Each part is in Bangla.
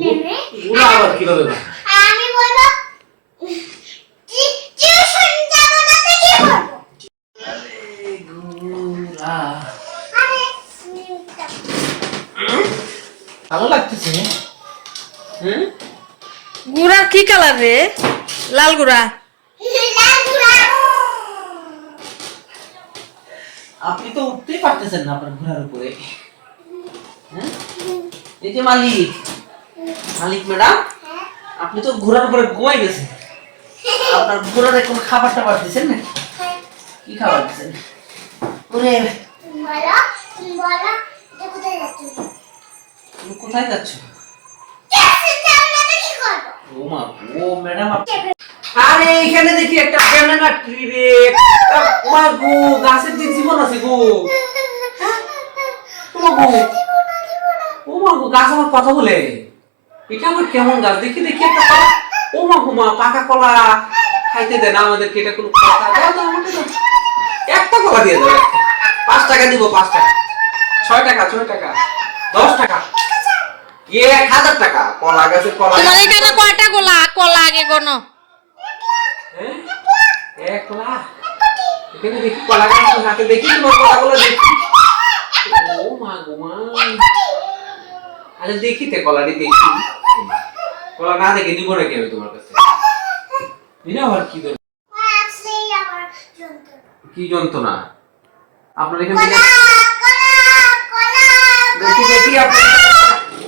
নেমে গুড়া আবার কিভাবে না? আমি বলবো টিউশন যাব না তো কি করব? আরে গুড়া আরে ভালো লাগতেছে। হুম, গুড়া কি কালার রে? লাল গুড়া। আপনি তো উঠতেই পারতেছেন না আপনার ঘোড়ার উপরে। হ্যাঁ, এই যে মালিক, মালিক ম্যাডাম, আপনি তো ঘোড়ার উপরে ঘুমাই গেছেন। আপনার ঘোড়ার কোন খাবার টাবার দিচ্ছেন না? কি খাবার দিচ্ছেন? ওরে বলো বলো যে কোথায় যাচ্ছ? তুমি কোথায় যাচ্ছ? টিউশন যাব না তো কি করব? ও মা, ও ম্যাডাম, আরে এখানে দেখি একটা ব্যানানা ট্রি রে, একটা মা গো, গাছের যে জীবন আছে গো। ও মা গো, ও মা গো, গাছ আমার কথা বলে। এটা আমার কেমন গাছ, দেখি দেখি একটা কলা। ও মা গো মা, পাকা কলা খাইতে দেন আমাদেরকে, এটা কোনো কথা? দাও দাও, আমাকে দাও। একটা কলা দিয়ে দাও, একটা। 5 টাকা দিব, 5 টাকা, 6 টাকা, 6 টাকা, 10 টাকা, 1000 টাকা কলা গাছের কলা। তোমার এখানে কয়টা কলা আগে গোনো? হ্যাঁ, 1 লাখ। এখানে দেখি কলা গাছ হাতে, দেখি তোমার কলাগুলো দেখি। ও মা গো মা, আরে দেখি তে কলাটি দেখি। কলা না দেখে নিব নাকি আমি তোমার কাছে? নিনা আবার কি দরকার? আছে আমার যন্ত্রণা। কি যন্ত্রণা আপনার এখান থেকে? কলা কলা দেখি দেখি আপনার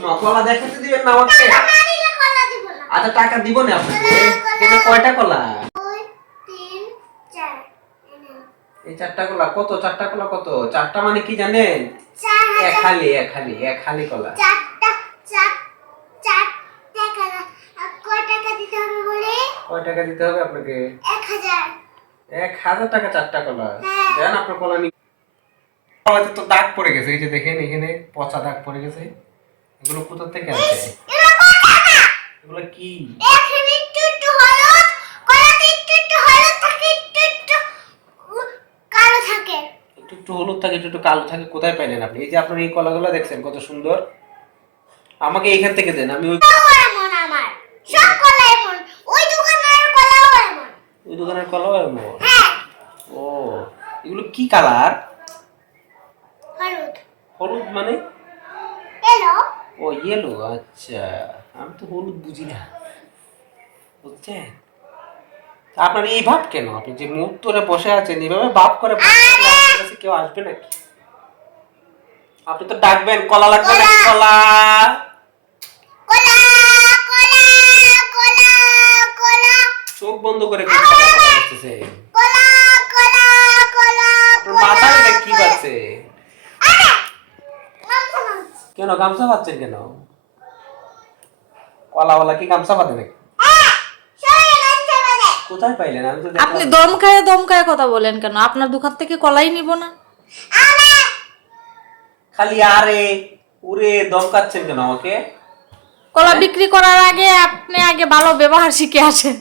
মা, কলা দেখাতে দিবেন না আমাকে? না দিলে কলা দিব না। আচ্ছা, টাকা দিব না আপনাকে। এখানে কয়টা কলা? 2 3 4 এই 4টা কলা কত? 4টা কলা কত? 4টা মানে কি জানেন? এক খালি, এক খালি, এক খালি কলা। 4টা 4 টাকা। আর কয় টাকা দিতে হবে বলে? কয় টাকা দিতে হবে আপনাকে? 1000। 1000 টাকা 4টা কলা। হ্যাঁ। দেন আপনার কলা নি। কলাতে তো দাগ পড়ে গেছে, এই যে দেখেন এখানে পচা দাগ পড়ে গেছে। এগুলো কোথা থেকে আসছে? এগুলো কি? এখানে একটু একটু হলুদ, কলাতে একটু একটু হলুদ থাকে, একটু একটু কালো থাকে। একটু একটু হলুদ থাকে, একটু একটু কালো থাকে। কোথায় পাইলেন আপনি? এই যে আপনার এই কলাগুলো দেখছেন কত সুন্দর। আমাকে এইখান থেকে দেন, আমি ওই এমন আমার সব কলা এমন, ওই দোকানের কলাও এমন। ওই দোকানের কলাও এমন। হ্যাঁ, ও, এগুলো কি কালার? হলুদ হলুদ মানে? এলো। ও ইয়েলো, আচ্ছা। আমি তো হলুদ বুঝি না, বুঝছেন? তা আপনার এই ভাব কেন? আপনি যে মুখ ধরে বসে আছেন এইভাবে ভাব করে বসে থাকলে আপনার কাছে কেউ আসবে নাকি? আপনি তো ডাকবেন, কলা লাগবে না? কলা। কলা কলা কলা কলা চোখ বন্ধ করে কি কলা কলা করতেছে? কলা কলা কলা আপনার মাথায় এটা কি বাজছে? গামছা। কেন গামছা বাজছেন কেন? কলাওয়ালা কি গামছা বাঁধে নাকি? সবাই গামছা বাঁধে। কোথায় পাইলেন? আমি তো আপনি দেখলাম। দম খায় কথা বলেন কেন? আপনার দোকান থেকে কলাই নিব না? খালি আরে উরে দমকাচ্ছেন কেন আমাকে? কলা বিক্রি করার আগে আপনি আগে ভালো ব্যবহার শিখে আসেন।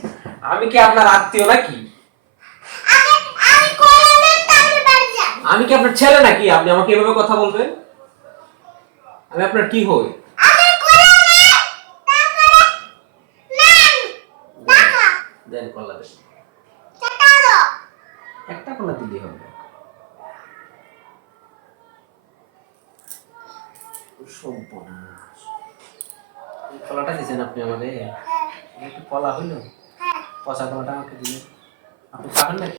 আমি কি আপনার আত্মীয় নাকি? আমি কলা নেন তাহলে বাড়ি যা। আমি কি আপনার ছেলে নাকি আপনি আমাকে এভাবে কথা বলবেন? আমি আপনার কি হই? আমি কলা নেন তারপরে নেন টাকা দেন কলা দেন। টাকা দাও। একটা কলা দিলেই হবে। সর্বনাশ। এই কলাটা দিয়েছেন আপনি আমাদের? হ্যাঁ একটু কলা হইলো, হ্যাঁ। পচা কলাটা আমাকে দিলেন। আপনি খাবেন নাকি?